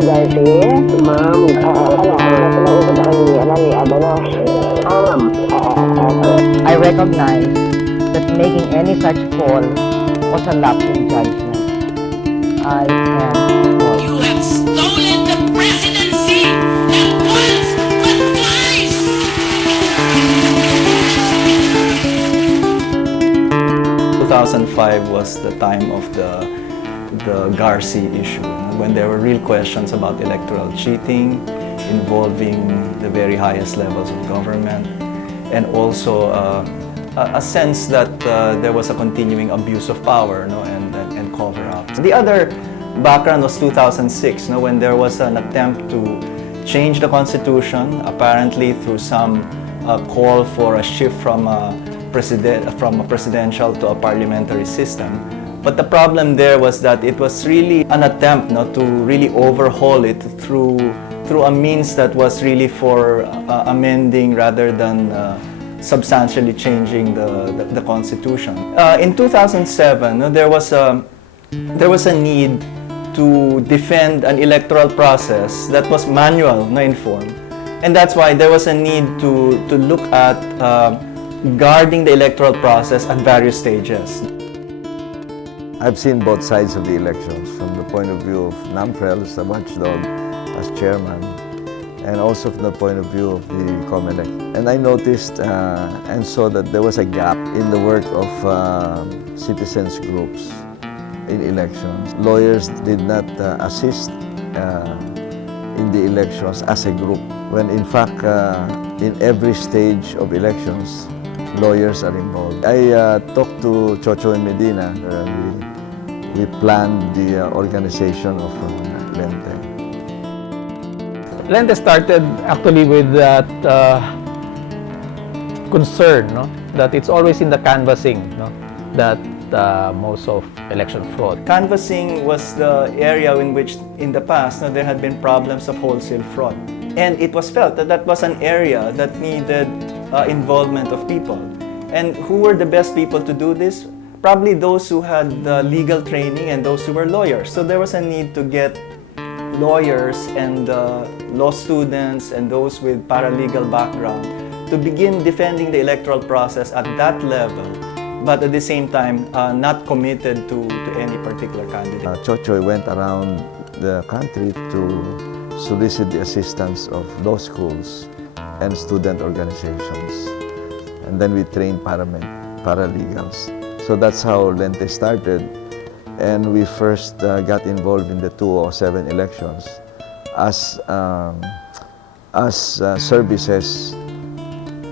Darcy. Ma'am, nasunod na kayo ni Abanos. I recognize that making any such call was a lapse in judgment. I am sorry. You have stolen the presidency not once but twice. 2005 was the time of the Garci issue, when there were real questions about electoral cheating involving the very highest levels of government, and also a sense that there was a continuing abuse of power, and cover-ups. The other background was 2006, when there was an attempt to change the constitution, apparently through some call for a shift from a presidential to a parliamentary system. But the problem there was that it was really an attempt to really overhaul it through a means that was really for amending rather than substantially changing the constitution. In 2007, there was a need to defend an electoral process that was manual in form, and that's why there was a need to look at guarding the electoral process at various stages. I've seen both sides of the elections, from the point of view of NAMFREL as the watchdog, as chairman, and also from the point of view of the COMELEC. And I noticed and saw that there was a gap in the work of citizens groups in elections. Lawyers did not assist in the elections as a group, when in fact in every stage of elections, lawyers are involved. I talked to Chocho and Medina. We planned the organization of LENTE. LENTE started actually with that concern, that it's always in the canvassing, that most of election fraud. Canvassing was the area in which, in the past, there had been problems of wholesale fraud. And it was felt that that was an area that needed involvement of people. And who were the best people to do this? Probably those who had legal training and those who were lawyers. So there was a need to get lawyers and law students and those with paralegal background to begin defending the electoral process at that level, but at the same time not committed to any particular candidate. Chochoy went around the country to solicit the assistance of law schools and student organizations. And then we trained paralegals. So that's how LENTE started. And we first got involved in the 2007 elections as services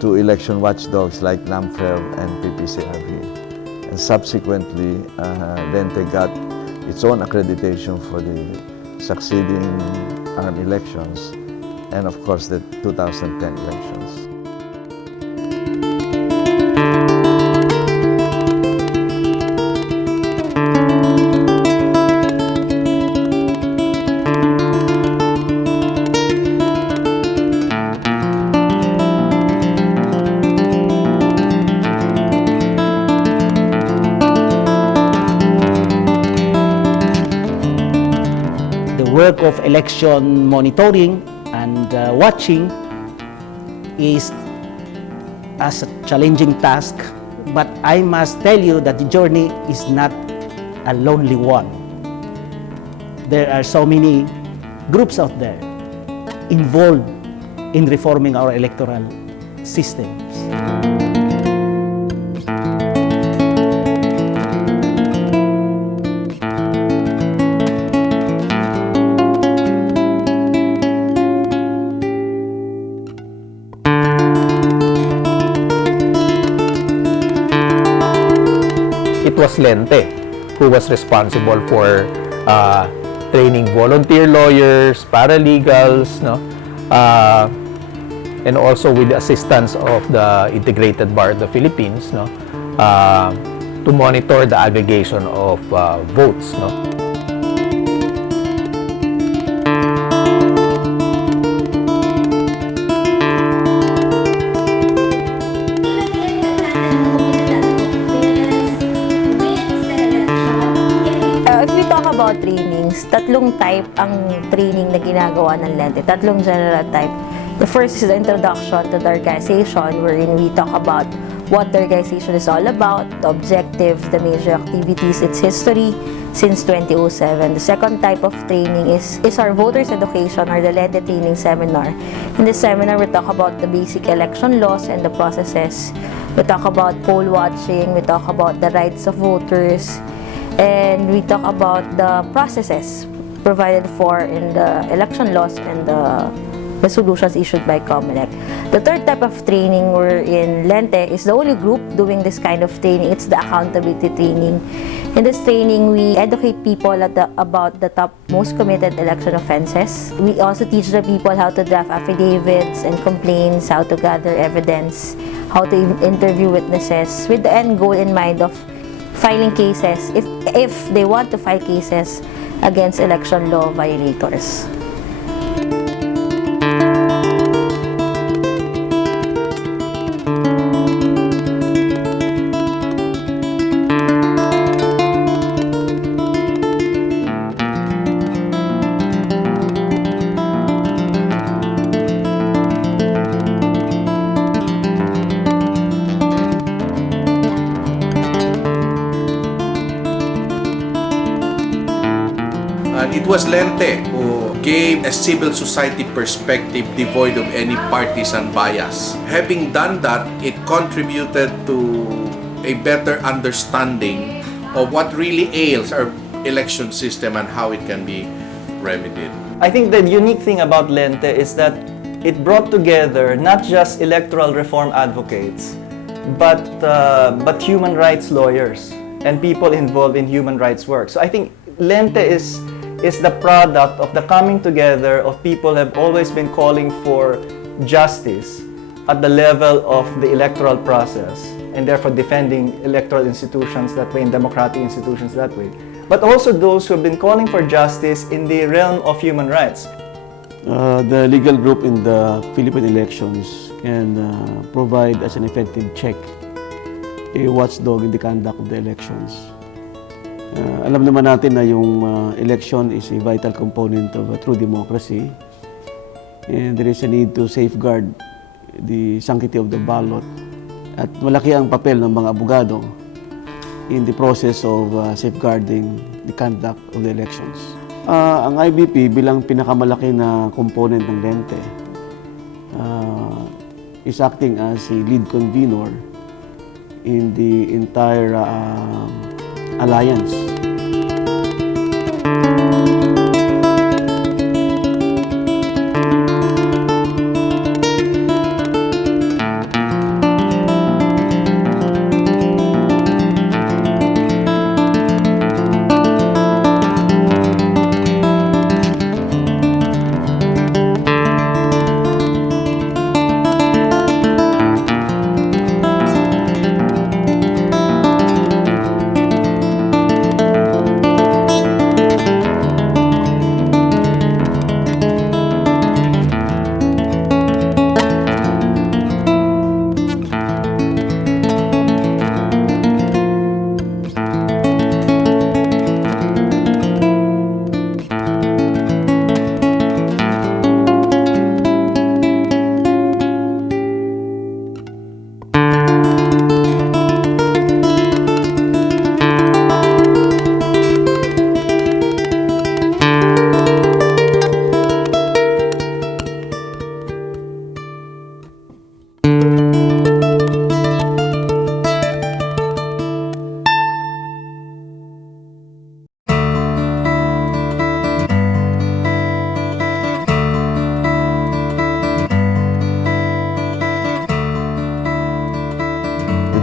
to election watchdogs like NAMFREL and PPCRB. And subsequently, LENTE got its own accreditation for the succeeding elections, and of course the 2010 elections. The work of election monitoring and watching is as a challenging task, but I must tell you that the journey is not a lonely one. There are so many groups out there involved in reforming our electoral systems. It was LENTE who was responsible for training volunteer lawyers, paralegals, and also with the assistance of the Integrated Bar of the Philippines, to monitor the aggregation of votes. If we talk about trainings, tatlong type ang training na ginagawa ng LENTE, tatlong general type. The first is the introduction to the organization, wherein we talk about what the organization is all about, the objectives, the major activities, its history since 2007. The second type of training is our voters education, or the LENTE training seminar. In this seminar, we talk about the basic election laws and the processes. We talk about poll watching, we talk about the rights of voters, and we talk about the processes provided for in the election laws and the resolutions issued by COMELEC. The third type of training we're in LENTE is the only group doing this kind of training. It's the accountability training. In this training, we educate people about the top most committed election offenses. We also teach the people how to draft affidavits and complaints, how to gather evidence, how to interview witnesses, with the end goal in mind of filing cases if they want to file cases against election law violators. And it was LENTE who gave a civil society perspective devoid of any partisan bias. Having done that, it contributed to a better understanding of what really ails our election system and how it can be remedied. I think the unique thing about LENTE is that it brought together not just electoral reform advocates, but human rights lawyers and people involved in human rights work. So I think LENTE is the product of the coming together of people who have always been calling for justice at the level of the electoral process, and therefore defending electoral institutions that way and democratic institutions that way. But also those who have been calling for justice in the realm of human rights. The legal group in the Philippine elections can provide as an effective check, a watchdog in the conduct of the elections. Alam naman natin na yung election is a vital component of a true democracy, and there is a need to safeguard the sanctity of the ballot. At malaki ang papel ng mga abogado in the process of safeguarding the conduct of the elections. Ang IBP bilang pinakamalaki na component ng LENTE is acting as a lead convener in the entire alliance.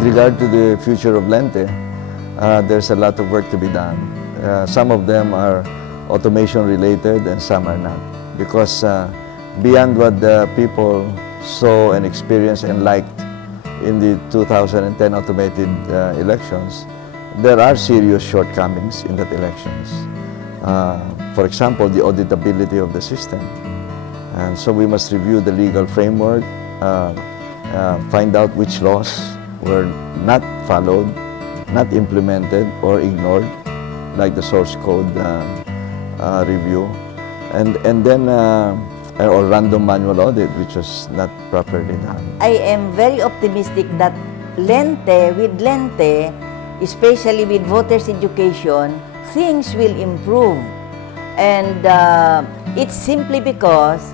With regard to the future of LENTE, there's a lot of work to be done. Some of them are automation related and some are not. Because beyond what the people saw and experienced and liked in the 2010 automated elections, there are serious shortcomings in that elections. For example, the auditability of the system. And so we must review the legal framework, find out which laws were not followed, not implemented, or ignored, like the source code review, and then or random manual audit, which was not properly done. I am very optimistic that with Lente, especially with voters' education, things will improve. And it's simply because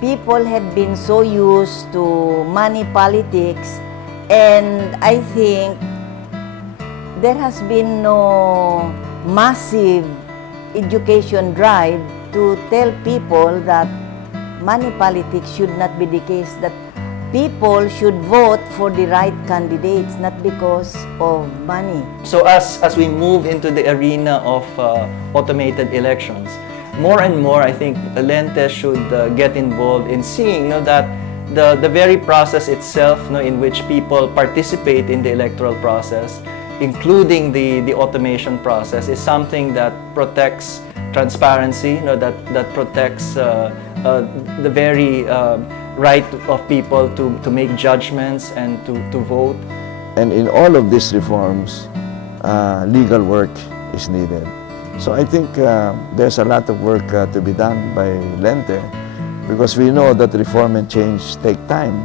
people have been so used to money politics, and I think there has been no massive education drive to tell people that money politics should not be the case, that people should vote for the right candidates, not because of money. So as we move into the arena of automated elections, more and more I think Lente should get involved in seeing that the very process itself in which people participate in the electoral process, including the automation process, is something that protects transparency, that protects the very right of people to make judgments and to vote. And in all of these reforms, legal work is needed. So I think there's a lot of work to be done by Lente, because we know that reform and change take time,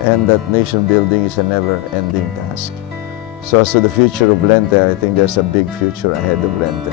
and that nation building is a never-ending task. So as to the future of Lente, I think there's a big future ahead of Lente.